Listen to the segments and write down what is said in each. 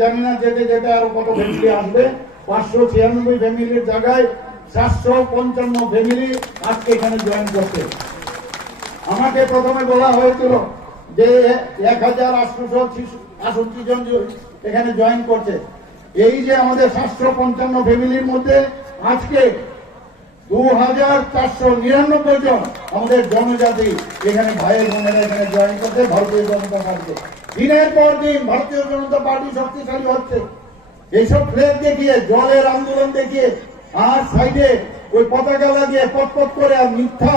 জানি না যেতে যেতে আরও কত ফ্যামিলি আসবে। পাঁচশো ছিয়ানব্বই ফ্যামিলির জায়গায় সাতশো পঞ্চান্ন ফ্যামিলি আজকে এখানে জয়েন করছে। আমাকে প্রথমে বলা হয়েছিল যে এক হাজার আটশোশো আটষট্টি জন এখানে জয়েন করছে। এই যে আমাদের সাতশো পঞ্চান্ন ফ্যামিলির মধ্যে আজকে হাজার চারশো নিরানব্বই জন আমাদের জনজাতি এখানে ভাইয়ের বোনেরা এখানে জয়েন করছে, ভারতীয় জনতা দিনের পর দিন ভারতীয় জনতা পার্টি শক্তিশালী হচ্ছে। এইসব ফ্লেগ দেখিয়ে, জলের আন্দোলন দেখিয়ে, আর সাইডে ওই পতাকা লাগিয়ে পটপট করে আর মিথ্যা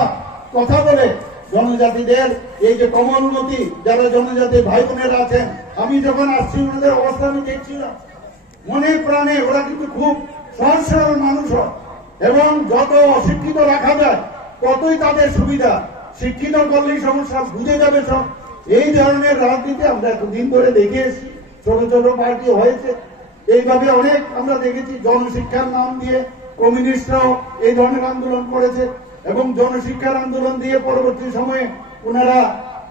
কথা বলে জনজাতিদের। এই যে কমলমতি যারা জনজাতি ভাই বোনেরা আছেন, আমি যখন আসছি, ওনাদের অবস্থা আমি দেখছিলাম। মনে প্রাণে ওরা কিন্তু খুব সহজ মানুষ হয়। এবং যত অশিক্ষিত রাখা যায়, ততই তাদের সুবিধা। শিক্ষিত করলেই সমস্যা, বুঝে যাবে সব। এই ধরনের রাজনীতি আমরা এতদিন ধরে দেখে এসেছি। ছোট ছোট পার্টি হয়েছে। এইভাবে অনেক আমরা দেখেছি, জনশিক্ষার নাম দিয়ে কমিউনিস্টরাও এই ধরনের আন্দোলন করেছে এবং জনশিক্ষার আন্দোলন দিয়ে পরবর্তী সময়ে ওনারা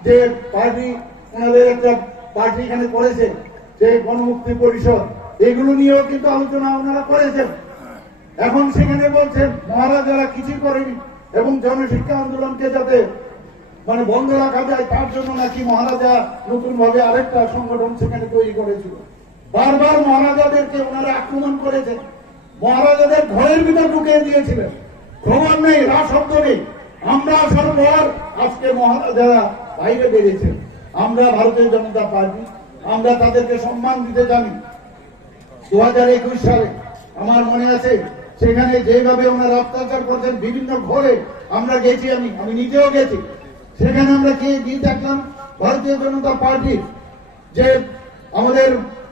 যে পার্টি, ওনাদের একটা পার্টি এখানে করেছে, যে গণমুক্তি পরিষদ, এগুলো নিয়েও কিন্তু আলোচনা ওনারা করেছেন। এখন সেখানে বলছেন মহারাজারা কিছুই করেনি এবং জনশিক্ষা আন্দোলনকে যাতে মানে বন্ধ রাখা যায়, তার জন্য নাকি মহারাজা নতুন ভাবে আরেকটা সংগঠন সেখানে তৈরি করেছিল। বারবার মহারাজাদেরকে ওনারা আক্রমণ করেছেন মহারাজাদের ঘরের ভিতর ঢুকিয়ে দিয়েছিলেন। খবর নেই, রা শব্দ নেই। আমরা আসার পর আজকে মহারাজারা বাইরে বেরিয়েছেন। আমরা ভারতীয় জনতা পার্টি, আমরা তাদেরকে সম্মান দিতে জানি। দু সালে, আমার মনে আছে সেখানে যেভাবে ওনারা অত্যাচার করছেন, বিভিন্ন ঘরে আমরা গেছি আমি আমি নিজেও গেছি। সেখানে আমরা গিয়ে গিয়ে দেখলাম ভারতীয় জনতা পার্টির যে আমাদের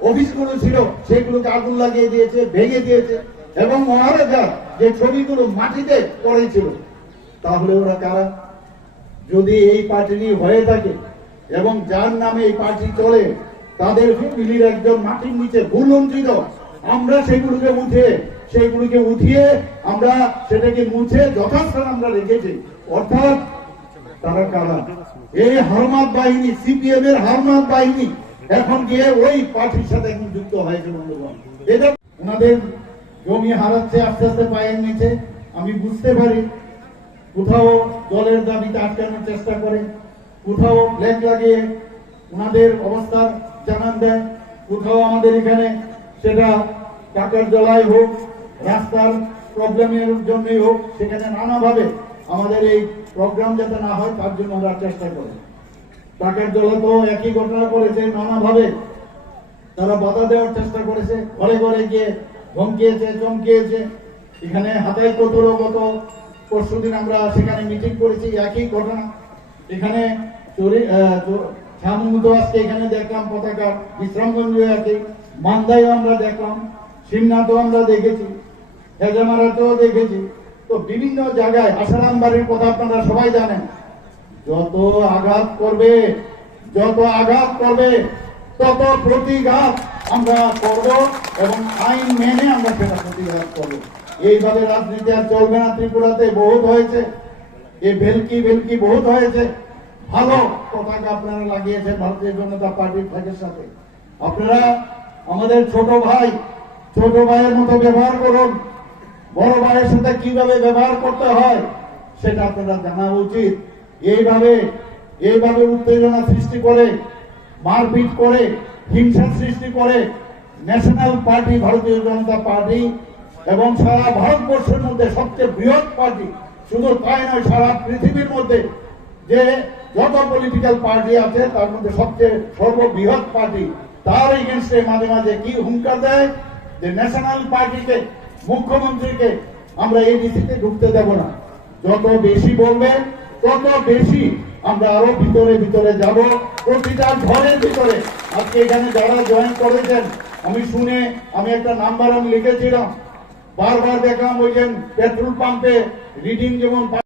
অফিসগুলো ছিল, সেগুলোকে আগুন লাগিয়ে দিয়েছে, ভেঙে দিয়েছে, এবং মহারাজার যে ছবিগুলো মাটিতে পড়েছিল, তাহলে ওরা কারা? যদি এই পার্টি হয়ে থাকে, এবং যার নামে এই পার্টি চলে তাদের ফ্যামিলির একজন মাটির নিচে ভুলঞ্চিত আমরা সেগুলোকে উঠে সেগুলোকে উঠিয়ে আমরা সেটাকে মুছে যথাস্থান আমরা রেখেছি। অর্থাৎ তারা কারা? এই হারমাত বাহিনী, সিপিএম এর হারমাত বাহিনী এখন গিয়ে ওই পার্টির সাথে এখন যুক্ত হয়েছে বন্ধুগণ। এটা ওনাদের জমি হারাচ্ছে, আস্তে আস্তে পায়ের নিচে। আমি বুঝতে পারি, কোথাও দলের দাবিতে আটকানোর চেষ্টা করে, কোথাও ফ্ল্যাগ লাগিয়ে ওনাদের অবস্থার জানান দেয়, কোথাও আমাদের এখানে সেটা টাকার জলায় হোক রাস্তার প্রবলেমের জন্যই হোক, সেখানে নানাভাবে আমাদের এই প্রোগ্রাম যাতে না হয়, তার জন্য আমরা চেষ্টা করি। টাকার জলা তো একই ঘটনা করেছে নানাভাবে তারা বাধা দেওয়ার চেষ্টা করেছে, ঘরে ঘরে গিয়ে ধমকিয়েছে, চমকিয়েছে। এখানে হাতায় কতরও গত পরশুদিন আমরা সেখানে মিটিং করেছি, একই ঘটনা। এখানে চুরি আজকে এখানে দেখলাম পতাকা বিশ্রামগঞ্জে একই মান্দায়ও আমরা দেখলাম সিমনাথও আমরা দেখেছি। হেজামারাতেও দেখেছি। তো বিভিন্ন জায়গায় আসারাম বাড়ির কথা আপনারা সবাই জানেন। যত আঘাত করবে, যত আঘাত করবে, তত প্রতিঘাত আমরা করব এবং আইন মেনে আমরা সেটা প্রতিঘাত করব। এইভাবে রাজনীতি আর চলবে না ত্রিপুরাতে, বহুত হয়েছে। এই ভেলকি ভেলকি বহুত হয়েছে। ভালো পতাকা আপনারা লাগিয়েছেন, ভারতীয় জনতা পার্টির ফ্ল্যাগের সাথে। আপনারা আমাদের ছোট ভাই, ছোট ভাইয়ের মতো ব্যবহার করুন। বড় ভাইয়ের সাথে কীভাবে ব্যবহার করতে হয়, সেটা আপনারা জানা উচিত। এইভাবে এইভাবে উত্তেজনা সৃষ্টি করে, মারপিট করে, হিংসা সৃষ্টি করে, ন্যাশনাল পার্টি, ভারতীয় জনতা পার্টি এবং সারা ভারতবর্ষের মধ্যে সবচেয়ে বৃহৎ পার্টি। শুধু তাই নয়, সারা পৃথিবীর মধ্যে যে যত পলিটিক্যাল পার্টি আছে, তার মধ্যে সবচেয়ে সর্ববৃহৎ পার্টি, তার এগেনস্টে মাঝে মাঝে কি হুঙ্কার দেয়? যে ন্যাশনাল পার্টিকে মুখ্যমন্ত্রীকে আমরা এই নীতিতে ঢুকতে দেব না। যত বেশি বলবে তত বেশি আমরা আরও ভিতরে ভিতরে যাব। প্রতিটা ঘরের ভিতরে। আজকে এখানে যারা জয়েন করেছেন, আমি শুনে আমি একটা নাম্বার আমি লিখেছিলাম। বারবার দেখলাম ওই যে পেট্রোল পাম্পে রিডিং যেমন